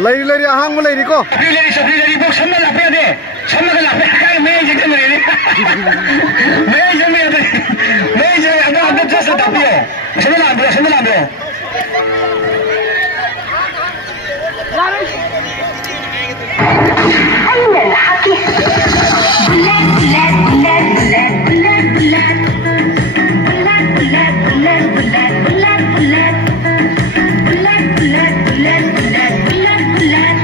Lady ahang mo lady ko. Lady book sama lah apa ni? Sama lah apa? Kau main je kan ni? Main je main je. Main je ada just tapi oh. Sama lah bro, sama lah bro. Allah haki. Bulat bulat bulat bulat bulat bulat. Bulat bulat bulat bulat bulat bulat. Bulat bulat bulat bulat bulat bulat.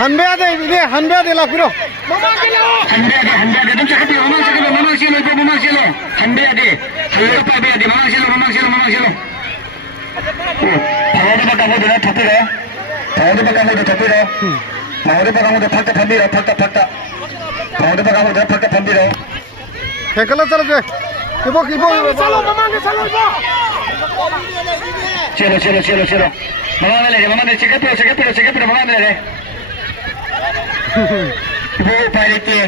Hanbe ade lah piro. Hanbe ade. Dum cakap dia, mamang silo. Hanbe ade. Hello pa ade, mamang silo. Oh, pakai pakai mode na tapi dah. Pakai pakai mode tapi dah. Pakai pakai mode fakta pandi dah, fakta. Pakai pakai mode fakta pandi dah. Hekala chalo je. Ibo. Chalo mamang ke chalo ibo. Chalo. Mamang le cakap piro mamang le. Ibu pilot ni,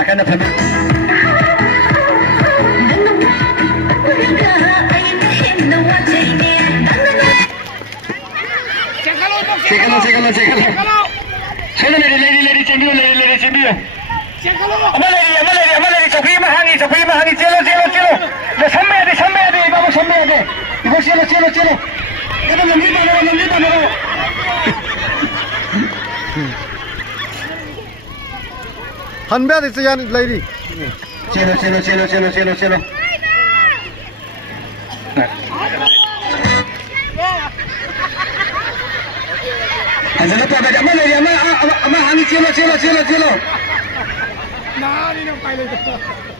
makan apa ni? Cekalo. Sana lady cembiu. Amalari, sapi mahangi. Celo. Dah sampai ada, babu sampai ada. Ibu celo. Kita nanti mana. Hanbe ade sayan lady. Celo. Azan apa ada? Ama hangi celo. Nah, ini nampak lagi.